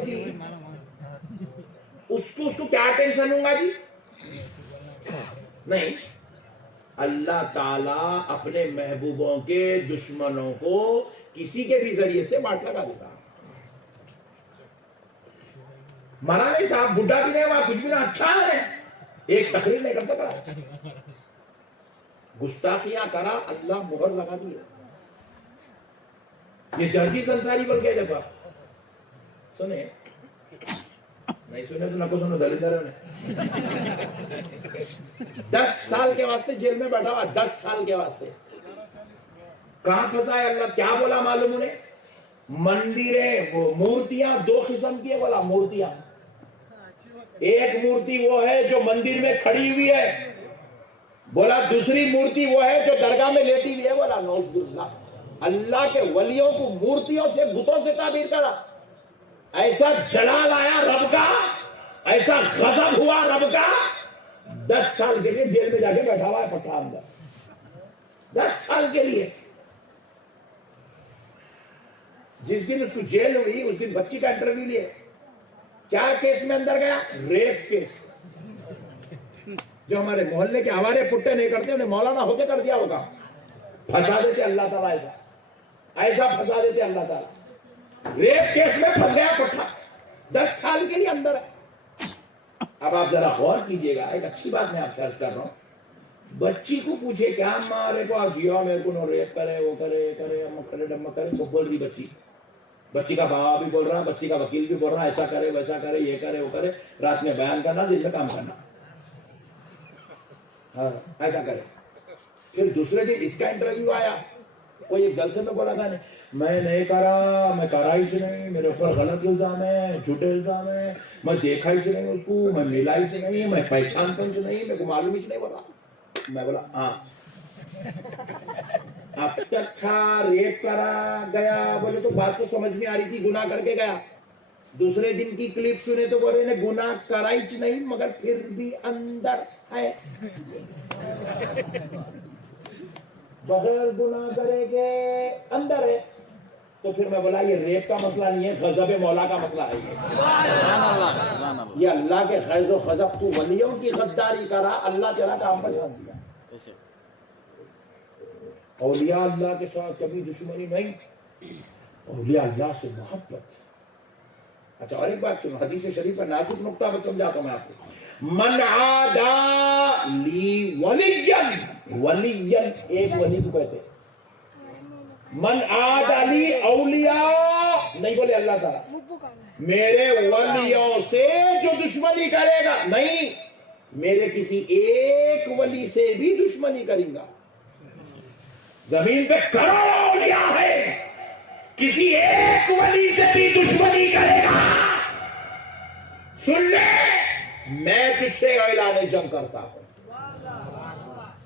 جی اس کو کیا ٹینشن ہوں گا جی؟ نہیں، اللہ تعالیٰ اپنے محبوبوں کے دشمنوں کو کسی کے بھی ذریعے سے واٹ لگا دیتا. مولانا صاحب بڈھا بھی نہیں ہوا، کچھ بھی نہیں، اچھا ہے، ایک تقریر نہیں کر سکا، گستاخیاں کرا، اللہ مہر لگا دیا. یہ جرجی سنساری بول گیا. جب آپ سنے نہیں سنے تو نہ کو سنو، دلیندر نے 10 سال کے واسطے جیل میں بیٹھا ہوا، 10 سال کے واسطے. کہاں پھنسا ہے اللہ؟ کیا بولا معلوم انہیں؟ مندریں، وہ مورتیاں 2 قسم کی ہے. بولا مورتیاں، ایک مورتی وہ ہے جو مندر میں کھڑی ہوئی ہے، بولا دوسری مورتی وہ ہے جو درگاہ میں لیٹی ہوئی ہے. بولا نعوذ باللہ. اللہ کے ولیوں کو مورتیوں سے، بتوں سے تعبیر کرا. ایسا جلال آیا رب کا، ایسا غضب ہوا رب کا، 10 سال کے لیے جیل میں جا کے بیٹھا ہوا ہے پٹھا اندر. 10 سال کے لیے. جس دن اس کو جیل ہوئی اس دن بچی کا انٹرویو لیے. کیا کیس میں اندر گیا؟ Rape case. جو ہمارے محلے کے ہمارے پٹے نہیں کرتے انہیں مولانا ہو کے کر دیا ہوگا. پھنسا دیتے اللہ تعالیٰ، ایسا پھنسا دیتے اللہ تعالیٰ. ریپ کیس میں پھنس گیا پٹھا، 10 سال کے لیے اندر ہے. اب آپ ذرا غور کیجئے گا، ایک اچھی بات میں آپ سے عرض کر رہا ہوں. بچی کو پوچھے کیا مارے کو آپ جیو میرے کو نو ریپ کرے، وہ کرے کرے امک کرے ڈمک کرے، سب بول رہی بچی. بچی کا بابا بھی بول رہا، بچی کا وکیل بھی بول رہا، ایسا کرے ویسا کرے، یہ کرے وہ کرے، رات میں بیان کرنا، دن میں کام کرنا. ہاں ایسا کرے. پھر دوسرے دن اس کا انٹرویو آیا. کوئی ایک گرل سے میں بولا تھا نہیں میں نہیں کرا، میں کرا ہی نہیں، میرے اوپر غلط الزام ہے، جھوٹے الزام ہے، میں دیکھا ہی نہیں اس کو، میں ملا ہی نہیں، میں پہچانتا ہی نہیں، میرے کو معلوم ہی نہیں. بولا میں بولا ہاں اب تک تھا، ریپ کرا گیا. بولے تو بات تو سمجھ میں آ رہی تھی، گناہ کر کے گیا. دوسرے دن کی کلپ سنے تو بولے نے گناہ کرا ہی نہیں مگر پھر بھی اندر ہے. بغیر گناہ کرے گے اندر ہے. تو پھر میں بولا یہ ریپ کا مسئلہ نہیں ہے، غضب مولا کا مسئلہ ہے. یہ اللہ کے غیظ و غضب، تو ولیوں کی غداری کرا، اللہ تیرا کام بچا دیا. اولیاء اللہ کے ساتھ کبھی دشمنی نہیں، اولیاء اللہ سے محبت. اچھا اور ایک بات سنو، حدیث شریف پر نازک نقطہ بس سمجھاتا ہوں میں آپ کو. من عادا لی ولیا، ولیا ایک ولی کو کہتے ہیں. من عادا لی اولیاء نہیں بولے اللہ تعالیٰ میرے ولیوں سے جو دشمنی کرے گا، نہیں میرے کسی ایک ولی سے بھی دشمنی کریں گا. زمین پہ کروڑوں اولیاء ہے، کسی ایک ولی سے بھی دشمنی کرے گا، سن لے میں تجھ سے اعلان جنگ کرتا ہوں.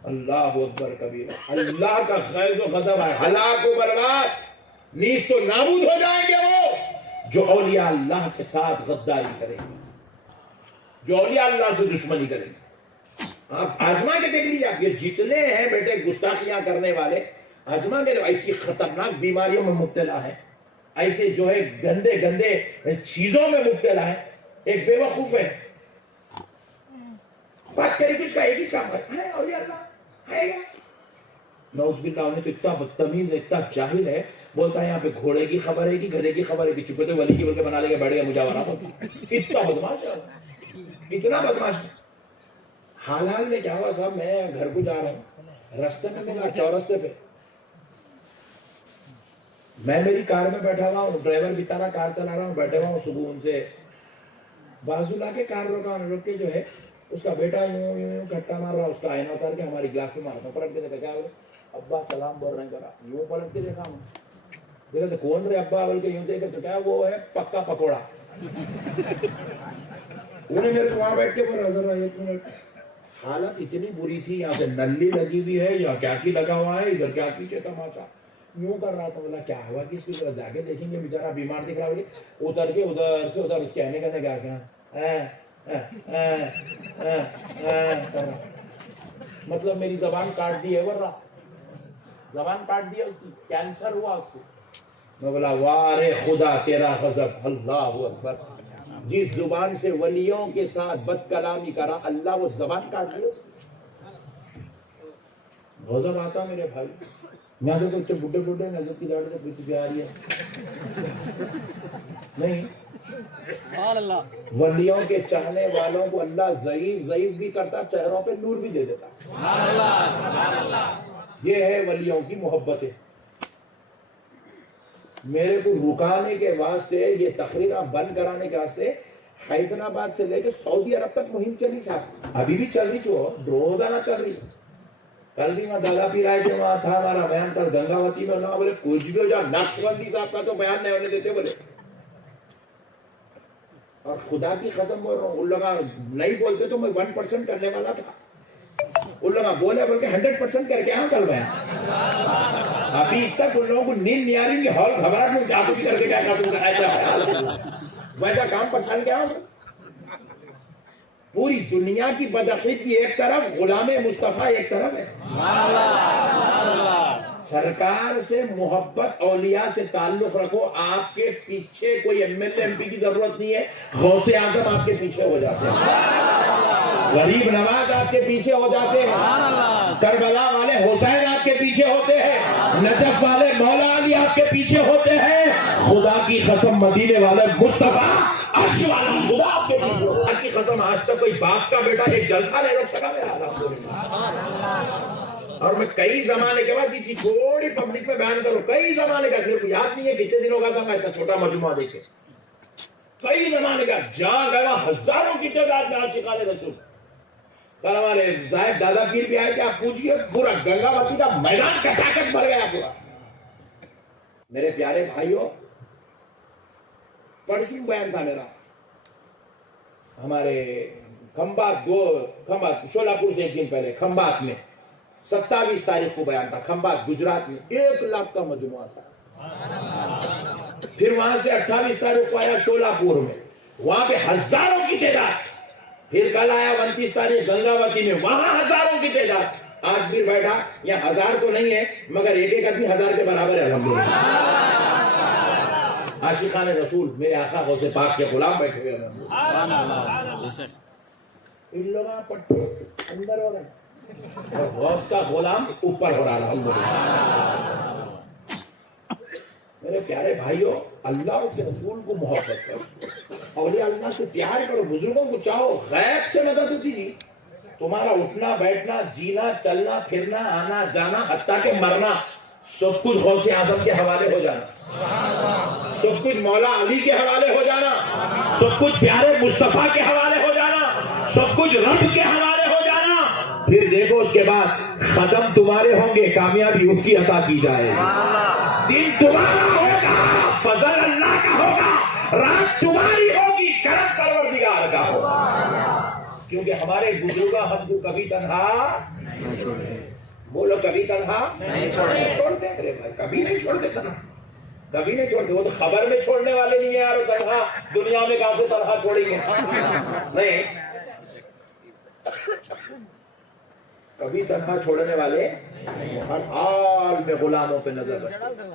اللہ اکبر کبیرہ. اللہ کا غیظ و غضب ہے، ہلاک و برباد، نیست و نابود ہو جائیں گے وہ جو اولیاء اللہ کے ساتھ غداری کریں گے، جو اولیاء اللہ سے دشمنی کریں گے. آپ آزما کے دیکھ لیجیے، آپ یہ جتنے ہیں بیٹے گستاخیاں کرنے والے، آزما کے ایسی خطرناک بیماریوں میں مبتلا ہے، ایسے جو ہے گندے گندے چیزوں میں مبتلا ہے. ایک بے وقوف ہے، بات کرے کس کا ایک ہی کام کرتا ہے، اولیاء اللہ ہے گا. نعوذ باللہ. انہیں تو اتنا بدتمیز ہے، اتنا جاہل ہے، بولتا ہے یہاں پہ گھوڑے کی خبر ہے کہ گدھے کی خبر ہے کہ چپے تو ولی کی بول کے بنا لے کے بیٹھ گیا مجاورات ہوتی. اتنا بدماش ہے، اتنا بدماش ہے. حال حال میں کیا ہوا صاحب، میں گھر کو جا رہا ہوں، رستے میں ملا چورستے پہ، میں میری کار میں بیٹھا ہوا ہوں، ڈرائیور بیچارہ کار چلا رہا ہوں، بیٹھا ہوا ہوں سکون سے. بازو لا کے کار روکا، روک کے جو ہے اس کا بیٹا یوں یوں گھٹا مار رہا، اس کا آئینہ اتار کے ہماری گلاس پہ مارتا. پلٹ کے دیکھا، کیا بولے ابا سلام بول رہے ہیں. کرا یوں پلٹ کے دیکھا، دیکھا تو کون رہے ابا بول کے یوں دیکھا تو کیا وہ ہے پکا پکوڑا. انہیں میرے کو وہاں بیٹھ کے بولا ذرا ایک منٹ. حالت اتنی بری تھی، یہاں سے نلی لگی ہوئی ہے، یا کیا کی لگا ہوا ہے، ادھر کیا پیچھے تماشا یوں کر رہا تھا. بولا کیا ہوا کس کی طرف جا کے دیکھیں گے، بیچارہ بیمار دکھ رہا. اتر کے ادھر سے ادھر اس کے آنے کرنے کیا کیا مطلب میری زبان کاٹ دی ہے، ورنہ زبان کاٹ دی ہے اس کی، کینسر ہوا اس کو. میں بولا وارے خدا تیرا غضب، اللہ اکبر. جس زبان سے ولیوں کے ساتھ بد کلامی کرا اللہ وہ زبان کاٹ لیا. غضب آتا میرے بھائی. میں تو کچھ بڈھے بڈھے نظر کی داڑھی سے پیچھے بھی آ رہی ہے نہیں. ولیوں کے چاہنے والوں کو اللہ ضعیف بھی کرتا، چہروں پہ نور بھی دے دیتا. یہ ہے ولیوں کی محبت. میرے کو رکانے کے واسطے، یہ تقریریں بند کرانے کے واسطے حیدرآباد سے لے کے سعودی عرب تک مہم چلی صاحب. ابھی بھی چل رہی، جو روزانہ چل رہی. کل بھی میں دادا پیر آئے تھے، وہاں تھا ہمارا بیان. کل گنگاوتی میں بولے کچھ بھی ہو جائے نقش بندی صاحب کا تو بیان نہیں ہونے دیتے بولے. اور خدا کی قسم بول رہا ہوں، ان لوگ نہیں بولتے تو میں 1% کرنے والا تھا. ان لوگ بولے بول کے 100% کر کے یہاں چل رہے ہیں. ابھی تک ان لوگوں کو نیند نہیں آ رہی کہ ہال گھبراہٹ میں جادو بھی کر کے کیا کروں، ویسا کام پچھان کے آؤں. پوری دنیا کی بدعقیدگی ایک طرف، غلام مصطفیٰ ایک طرف ہے. سرکار سے محبت، اولیاء سے تعلق رکھو. آپ کے پیچھے کوئی M L A M P کی ضرورت نہیں ہے. غوث اعظم آپ کے پیچھے ہو جاتے ہیں، غریب نواز آپ کے پیچھے ہو جاتے ہیں، کربلا والے حسین آپ کے پیچھے ہوتے ہیں، نجف والے مولا علی آپ کے پیچھے ہوتے ہیں. خدا کی قسم مدینے والے مصطفیٰ عرش والا خدا آپ کے پیچھے. خدا کی قسم آج تک کوئی باپ کا بیٹا ایک جلسہ نہیں روک سکا میرا الحمدللہ. اور میں کئی زمانے کے بعد کی تھوڑی پبلک میں بیان کروں، کئی زمانے کا، میرے کو یاد نہیں ہے کتنے دنوں کا تھا. میں اتنا چھوٹا مجموعہ دیکھے کئی زمانے کا، جہاں گیا ہزاروں کی تعداد میں عاشقان رسول. کل ہمارے صاحب دادا پیر بھی آئے کہ آپ پوچھئے پورا گنگاوتی کا میدان کچاکچ بھر گیا پورا. میرے پیارے بھائیوں، پرسوں بیان تھا میرا ہمارے کھمبات شولاپور سے ایک دن پہلے کھمبات میں 27 تاریخ کو بیان تھا. کھمبات گجرات میں 1 لاکھ کا مجموعہ تھا. پھر وہاں سے 28 تاریخ کو آیا شولاپور میں، وہاں پہ ہزاروں کی تعداد. پھر کل آیا 29 تاریخ گنگاوتی میں، وہاں ہزاروں کی تعداد. آج پھر بیٹھا، یہ 1000 تو نہیں ہے مگر ایک ایک آدمی 1000 کے برابر ہے الحمدللہ. عاشقان رسول میرے آقا غوث پاک کے غلام بیٹھے ہوئے ہیں. ان لوگوں پٹے اندر ہو رہے اور غوث کا غلام اوپر ہو رہا الحمدللہ. میرے پیارے بھائیوں، اللہ اس کے رسول کو محبت کرو، اولیاء اللہ سے پیار کرو، بزرگوں کو چاہو، غیب سے مدد ہوتی جی. تمہارا اٹھنا بیٹھنا، جینا چلنا پھرنا، آنا جانا، حتیٰ کہ مرنا، سب کچھ غوث اعظم کے حوالے ہو جانا، سب کچھ مولا علی کے حوالے ہو جانا، سب کچھ پیارے مصطفیٰ کے حوالے ہو جانا، سب کچھ رب کے حوالے ہو جانا. پھر دیکھو اس کے بعد قدم تمہارے ہوں گے، کامیابی اس کی عطا کی جائے. دن تمہارا ہوگا، فضل اللہ کا ہوگا، رات تمہاری ہوگی، کرم پروردگار کا ہوگا. کیونکہ ہمارے بزرگاں ہم کو کبھی تنہا، بولو کبھی تنہا نہیں چھوڑتے. کبھی نہیں چھوڑتے تنہا، کبھی نہیں چھوڑتے. وہ تو خبر میں چھوڑنے والے نہیں ہیں یار. تنہا دنیا میں کہاں سے تنہا چھوڑیں گے؟ نہیں، کبھی تنہا چھوڑنے والے. ہر حال میں غلاموں پہ نظر رکھتے ہیں،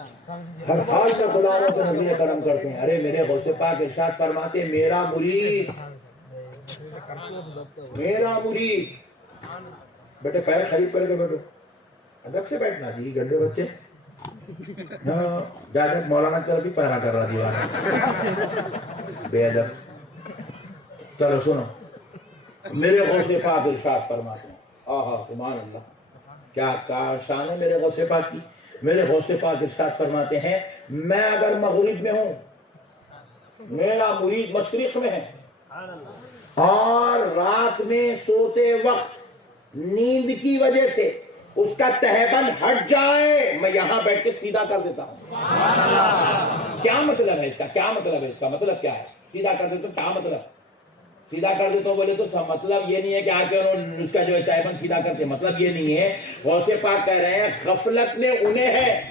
ہر حال میں غلاموں پہ نظر کرم کرتے ہیں. ارے میرے غوث پاک ارشاد فرماتے ہیں، میرا مرید، میرا مرید. بیٹے پیر خرید کر کے بیٹھو، ادب سے بیٹھنا جی، گڈے بچے. جیسے مولانا کی طرف ہی پیرا کر رہا دیوار، بے ادب. چلو سنو، میرے غوث پاک ارشاد فرماتے ہیں، آہا سبحان اللہ، کیا شان ہے میرے غوث پاک کی. میرے غوث پاک ارشاد فرماتے ہیں، میں اگر مغرب میں ہوں، میرا مرید مشرق میں ہے، اور رات میں سوتے وقت نیند کی وجہ سے اس کا تہبند ہٹ جائے، میں یہاں بیٹھ کے سیدھا کر دیتا ہوں. کیا مطلب ہے اس کا؟ کیا مطلب ہے اس کا؟ مطلب کیا ہے سیدھا کر دیتا ہوں؟ کیا مطلب سیدھا کر دیتا ہوں بولے تو مطلب یہ نہیں ہے کہ آ کے اس کا جو ہے تہبند سیدھا کرتے. مطلب یہ نہیں ہے. غوث پاک کہہ رہے ہیں غفلت میں انہیں ہے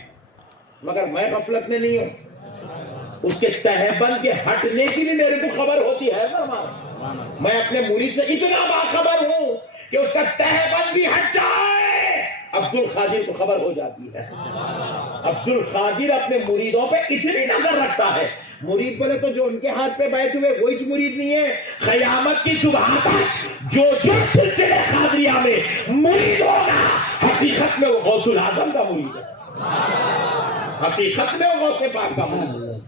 مگر میں غفلت میں نہیں ہوں. اس کے تہبند کے ہٹنے کی بھی میرے کو خبر ہوتی ہے. میں اپنے مرید سے اتنا باخبر ہوں کہ اس کا تہبند بھی ہٹ جائے، عبد القادر کو خبر ہو جاتی ہے. عبد القادر اپنے مریدوں پہ اتنی نظر رکھتا ہے، مرید بولے تو جو ان کے ہاتھ پہ بیٹھے ہوئے وہی مرید نہیں ہے، قیامت کی صبح تک جو سلسلے قادریہ میں مرید ہوگا حقیقت میں وہ غوث الاعظم کا مرید ہے، حقیقت میں وہ غوث پاک کا مرید ہے۔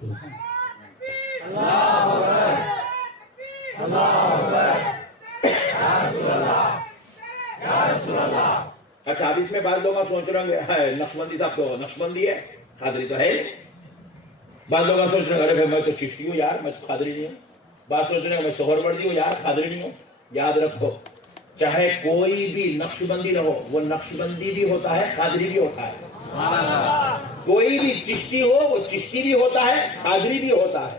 اچھا اب اس میں بعض لوگ سوچ رہے ہیں نقشبندی صاحب تو نقشبندی ہے، قادری تو ہے نہیں۔ بعض لوگ سوچ رہے ہیں ارے میں تو چشتی ہوں یار، میں تو قادری نہیں ہوں۔ بعض سوچ رہے ہیں میں سہروردی ہوں یار، قادری نہیں ہوں۔ یاد رکھو چاہے کوئی بھی نقشبندی نہ ہو، وہ نقشبندی بھی ہوتا ہے، قادری بھی ہوتا ہے۔ کوئی بھی چشتی ہو وہ چشتی بھی ہوتا ہے، قادری بھی ہوتا ہے،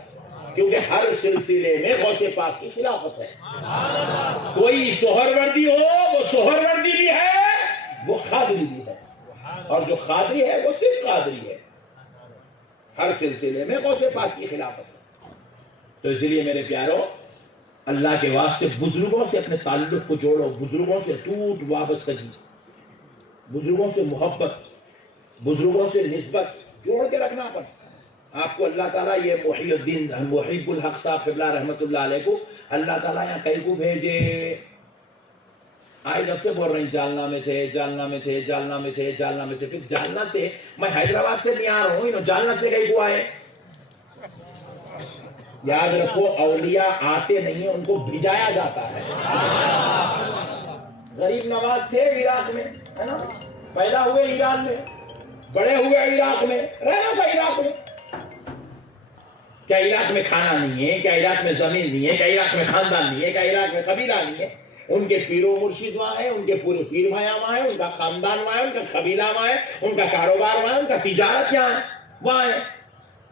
کیونکہ ہر سلسلے میں غوث پاک کی خلافت ہے۔ کوئی سہروردی ہو وہ سہروردی بھی ہے، وہ قادری بھی ہے، اور جو قادری ہے وہ صرف قادری ہے، ہر سلسلے میں غوث پاک کی خلافت ہے۔ تو اس لیے میرے پیارو اللہ کے واسطے بزرگوں سے اپنے تعلق کو جوڑو، بزرگوں سے ٹوٹ وابستگی، بزرگوں سے محبت، بزرگوں سے نسبت جوڑ کے رکھنا پڑتا۔ آپ کو اللہ تعالیٰ یہ محی الدین محب الحق صاحب قبلہ رحمت اللہ علیہ کو اللہ تعالیٰ یہاں کئی کو بھیجے، آئے جب سے بول رہے ہیں جالنا میں تھے، جالنا میں تھے، جالنا میں تھے، جالنا میں تھے، پھر جالنا سے میں حیدرآباد سے نہیں آ رہا ہوں، جالنا سے کئی کو آئے۔ یاد رکھو اولیاء آتے نہیں ہیں، ان کو بھیجایا جاتا ہے۔ غریب نواز تھے عراق میں، ہے نا، پیدا ہوئے ایران میں، بڑے ہوئے عراق میں، رہنا تھا عراق میں۔ کیا عراق میں کھانا نہیں ہے؟ کیا عراق میں زمین نہیں ہے؟ کیا عراق میں خاندان نہیں ہے؟ کیا عراق میں قبیلہ نہیں ہے؟ ان کے پیر و مرشد وہاں ہے، ان کے پورے پیر بھائیاں وہاں ہیں، ان کا خاندان وہاں ہے، ان کا قبیلہ وہاں ہے، ان کا کاروبار وہاں ہے، ان کا تجارت یہاں ہے، وہاں ہے۔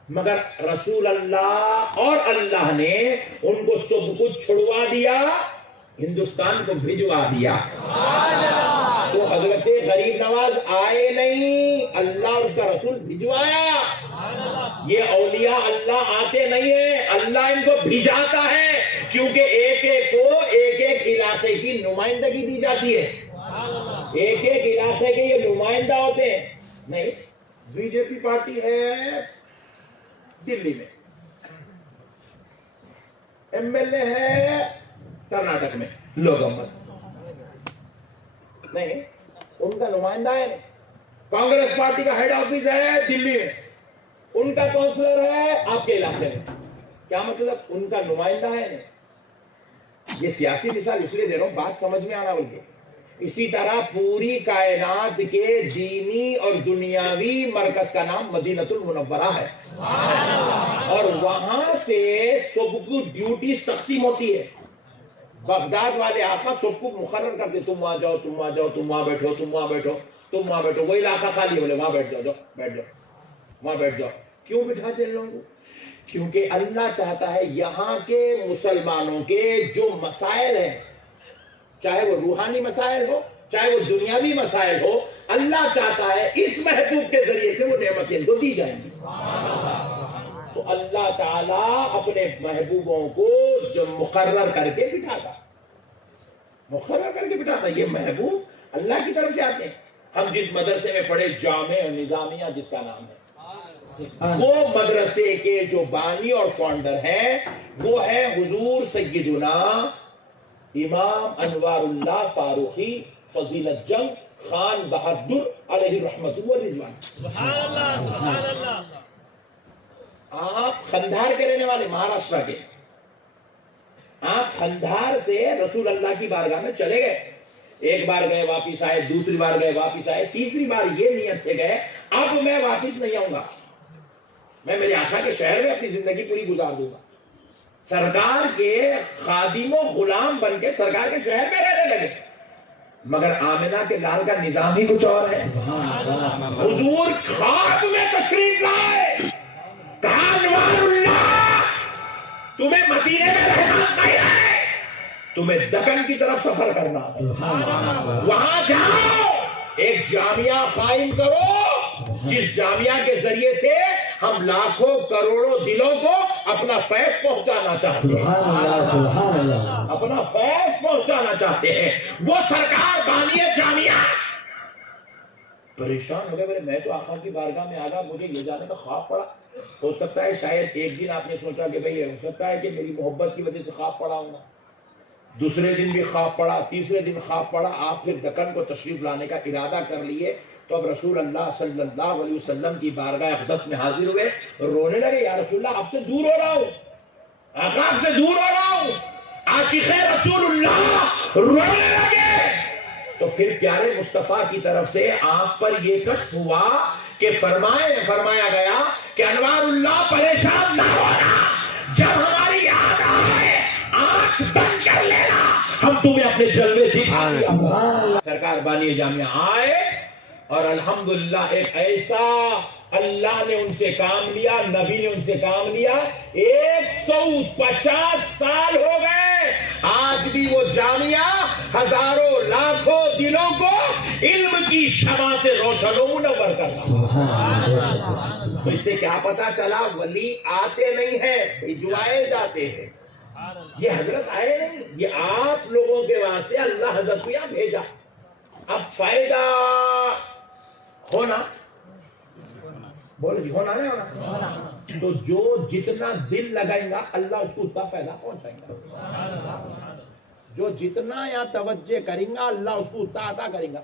مگر رسول اللہ اور اللہ نے ان کو سب کچھ چھڑوا دیا، ہندوستان کو بھجوا دیا۔ تو حضرت غریب نواز آئے نہیں، اللہ اور اس کا رسول بھجوایا۔ یہ اولیاء اللہ آتے نہیں ہیں، اللہ ان کو بھیجاتا ہے، کیونکہ ایک ایک کو ایک ایک علاقے کی نمائندگی دی جاتی ہے۔ ایک ایک علاقے کے یہ نمائندہ ہوتے ہیں۔ نہیں، بی جے پی پارٹی ہے دلی میں، ایم ایل اے ہے کرناٹک میں، لوگ نہیں، ان کا نمائندہ ہے۔ کانگریس پارٹی کا ہیڈ آفس ہے دلی میں، ان کا کونسلر ہے آپ کے علاقے میں۔ کیا مطلب؟ ان کا نمائندہ ہے۔ یہ سیاسی مثال اس لیے دے رہا ہوں بات سمجھ میں آنا بلکہ اسی طرح پوری کائنات کے دینی اور دنیاوی مرکز کا نام مدینۃ المنورہ ہے، اور وہاں سے سب کو ڈیوٹیز تقسیم ہوتی ہے۔ بغداد والے آقا سب کو مقرر کرتے، تم وہاں جاؤ، تم وہاں جاؤ، تم وہاں بیٹھو، تم وہاں بیٹھو، تم وہاں بیٹھو۔ وہ علاقہ خالی ہے، بولے وہاں بیٹھ جاؤ، بیٹھ جاؤ، وہاں بیٹھ جاؤ۔ کیوں بٹھاتے ہیں لوگوں کو؟ کیونکہ اللہ چاہتا ہے یہاں کے مسلمانوں کے جو مسائل ہیں، چاہے وہ روحانی مسائل ہو، چاہے وہ دنیاوی مسائل ہو، اللہ چاہتا ہے اس محبوب کے ذریعے سے وہ نعمتیں ان کو دی جائیں گی۔ تو اللہ تعالیٰ اپنے محبوبوں کو جو مقرر کر کے بٹھاتا، مقرر کر کے بٹھاتا، یہ محبوب اللہ کی طرف سے آتے ہیں۔ ہم جس مدرسے میں پڑھے جامع نظامیہ جس کا نام ہے، وہ مدرسے کے جو بانی اور فاؤنڈر ہیں وہ ہے حضور سیدنا امام انوار اللہ فاروقی فضیلت جنگ خان بہادر علیہ رحمت و رضوان۔ سبحان اللہ، سبحان اللہ۔ آپ کھندھار کے رہنے والے، مہاراشٹر کے، آپ کھندھار سے رسول اللہ کی بارگاہ میں چلے گئے، ایک بار گئے واپس آئے، دوسری بار گئے واپس آئے، تیسری بار یہ نیت سے گئے اب میں واپس نہیں آؤں گا، میں میرے آقا کے شہر میں اپنی زندگی پوری گزار دوں گا۔ سرکار کے خادم و غلام بن کے سرکار کے شہر میں رہنے لگے، مگر آمنہ کے لال کا نظام ہی کچھ اور ہے۔ حضور خواب میں تشریف لائے، کہا انوار اللہ تمہیں مدینے میں رہنا ہے، تمہیں دکن کی طرف سفر کرنا، وہاں جاؤ ایک جامعہ قائم کرو، جس جامعہ کے ذریعے سے ہم لاکھوں کروڑوں دلوں کو اپنا فیض پہنچانا چاہتے ہیں، اپنا فیض پہنچانا چاہتے ہیں۔ وہ سرکار بانی جامعہ پریشان ہو گئے، بولے میں تو آقا کی بارگاہ میں آ گیا، مجھے یہ جانے کا خواب پڑا، ہو سکتا ہے شاید ایک دن آپ نے سوچا کہ بھئی ہو سکتا ہے کہ میری محبت کی وجہ سے خواب پڑا ہوں گا، دوسرے دن بھی خواب پڑا، تیسرے دن خواب پڑا، آپ پھر دکن کو تشریف لانے کا ارادہ کر لیے، تو اب رسول اللہ صلی اللہ علیہ وسلم کی بارگاہ اقدس میں حاضر ہوئے، رونے لگے، یا رسول اللہ آپ سے دور ہو رہا ہوں، آقا آپ سے دور ہو رہا ہوں، عاشق رسول اللہ رونے لگے۔ تو پھر پیارے مصطفیٰ کی طرف سے آپ پر یہ کشف ہوا کہ فرمایا گیا کہ انوار اللہ پریشان نہ ہونا، جب ہماری یاد آئے آنکھ بند کر لینا، ہم تمہیں اپنے جلوے دکھا دیں گے۔ سرکار بانی جامعہ آئے اور الحمدللہ ایک ایسا اللہ نے ان سے کام لیا، نبی نے ان سے کام لیا، 150 سال ہو گئے، آج بھی وہ جامعہ ہزاروں لاکھوں دلوں کو علم کی شمع سے روشن و منور کرتا ہے۔ تو اس سے کیا پتا چلا؟ ولی آتے نہیں ہیں، بھجوائے جاتے ہیں۔ یہ حضرت آئے نہیں، یہ آپ لوگوں کے واسطے اللہ حضرت کو یہاں بھیجا۔ اب فائدہ ہونا، بولو جی، ہونا نہیں ہونا؟ تو جو جتنا دل لگائیں گا اللہ اس کو اتنا فائدہ پہنچائیں گا، جو جتنا یا توجہ کریں گا اللہ اس کو اتنا عطا کریں گا۔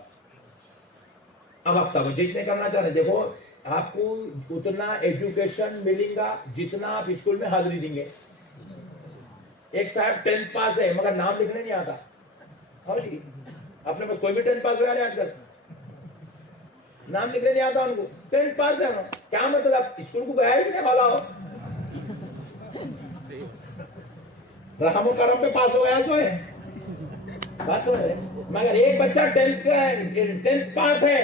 اب آپ توجہ اتنے کرنا چاہ رہے، دیکھو آپ کو اتنا ایجوکیشن ملے گا جتنا آپ اسکول میں حاضری دیں گے۔ ایک صاحب 10th پاس ہے مگر نام لکھنے نہیں آتا، ہاں جی، آپ نے بس کوئی بھی 10th پاس ہوا نہیں آج کل، نام لکھنے نہیں آتا ان کو، 10th پاس ہے، کیا مطلب؟ اسکول کو گیا اس نے بولا ہو، رحم و کرم پہ پاس ہو گیا سو ہے، بات ہو رہے، مگر ایک بچہ 10th پاس ہے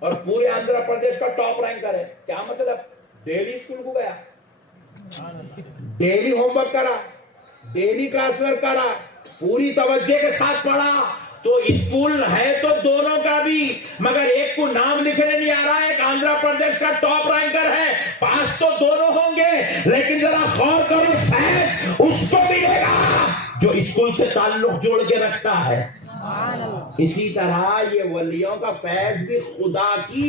اور پورے آندھرا پردیش کا ٹاپ رینکر ہے، کیا مطلب؟ ڈیلی اسکول کو گیا، ڈیلی ہوم ورک کرا، ڈیلی کلاس ورک کرا، پوری توجہ کے ساتھ پڑھا، تو اسکول ہے تو دونوں کا بھی، مگر ایک کو نام لکھنے نہیں آ رہا ہے، ایک آندھرا پردیش کا ٹاپ رینکر ہے، پاس تو دونوں ہوں گے، لیکن ذرا غور کرو فیض اس کو ملے گا جو اسکول سے تعلق جوڑ کے رکھتا ہے۔ اسی طرح یہ ولیوں کا فیض بھی خدا کی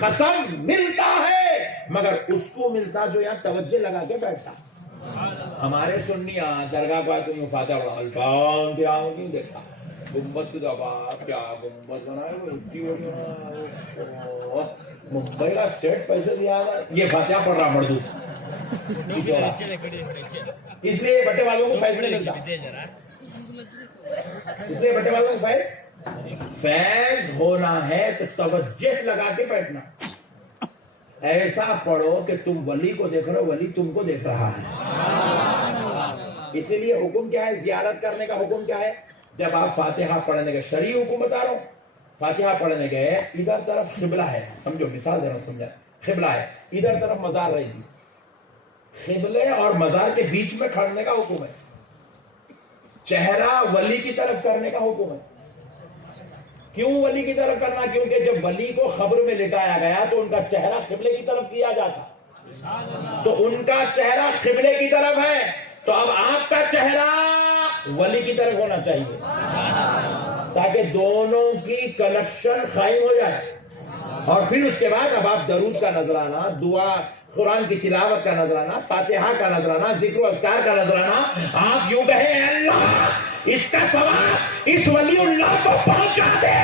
قسم ملتا ہے، مگر اس کو ملتا جو یہاں توجہ لگا کے بیٹھتا۔ ہمارے سنیاں درگاہ کو آئے تو فاتحہ پڑھا، الفان دیا نہیں دیکھا، گنبد کی دبا، کیا گنبد بنائے وہ اتنی بڑی بنائے، ممبئی کا سیٹ پیسے دیا، یہ فاتحہ پڑھ رہا مردو، اس لیے بٹے والوں کو فیض نہیں ملتا، اس لیے بٹے والوں کو فیض ہونا ہے تو توجہ لگا کے بیٹھنا، ایسا پڑھو کہ تم ولی کو دیکھ رہے ہو، ولی تم کو دیکھ رہا ہے۔ اسی لیے حکم کیا ہے؟ زیارت کرنے کا حکم کیا ہے؟ جب آپ فاتحہ پڑھنے گئے، شرعی حکم بتا رہا ہوں، فاتحہ پڑھنے گئے، ادھر طرف قبلہ ہے، سمجھو مثال دے رہا ہوں، سمجھا، قبلہ ہے، ادھر طرف مزار رہے گی، قبلے اور مزار کے بیچ میں کھڑنے کا حکم ہے، چہرہ ولی کی طرف کرنے کا حکم ہے۔ کیوں ولی کی طرف کرنا؟ کیونکہ جب ولی کو قبر میں لٹایا گیا تو ان کا چہرہ قبلے کی طرف کیا جاتا، تو ان کا چہرہ قبلے کی طرف ہے، تو اب آپ کا چہرہ ولی کی طرف ہونا چاہیے تاکہ دونوں کی کنیکشن قائم ہو جائے۔ اور پھر اس کے بعد اب آپ درود کا نذرانہ، دعا، قرآن کی تلاوت کا نذرانہ، فاتحہ کا نذرانہ، ذکر و اذکار کا نذرانہ، آپ یوں کہیں اے اللہ اس کا ثواب اس ولی اللہ کو پہنچا دے۔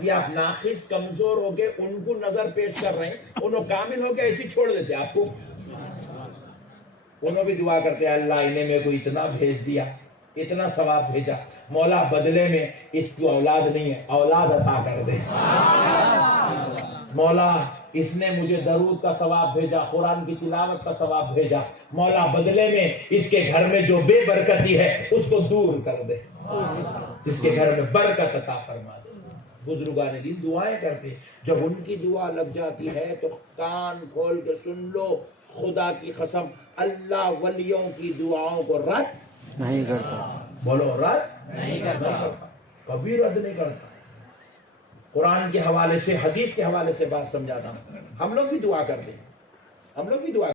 جی آپ ناقص کمزور ہو کے ان کو نظر پیش کر رہے ہیں، انہوں کامل ہو کے ایسی چھوڑ دیتے آپ کو، انہوں بھی دعا کرتے ہیں اللہ انہیں میں کو اتنا بھیج دیا، اتنا ثواب بھیجا، مولا بدلے میں اس کو اولاد نہیں ہے، اولاد عطا کر دے، مولا اس نے مجھے درود کا ثواب بھیجا، قرآن کی تلاوت کا ثواب بھیجا، مولا بدلے میں اس کے گھر میں جو بے برکتی ہے اس کو دور کر دے، اس کے گھر میں برکت عطا فرما دے۔ بزرگان دین دعائیں کرتے، جب ان کی دعا لگ جاتی ہے تو کان کھول کے سن لو، خدا کی قسم اللہ ولیوں کی دعاؤں کو رد نہیں کرتا، بولو رد نہیں کرتا، کبھی رد نہیں کرتا۔ قرآن کے حوالے سے، حدیث کے حوالے سے بات سمجھاتا ہوں، ہم لوگ بھی دعا کرتے ہیں، ہم لوگ بھی دعا